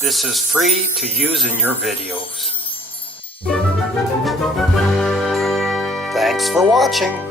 This is free to use in your videos. Thanks for watching.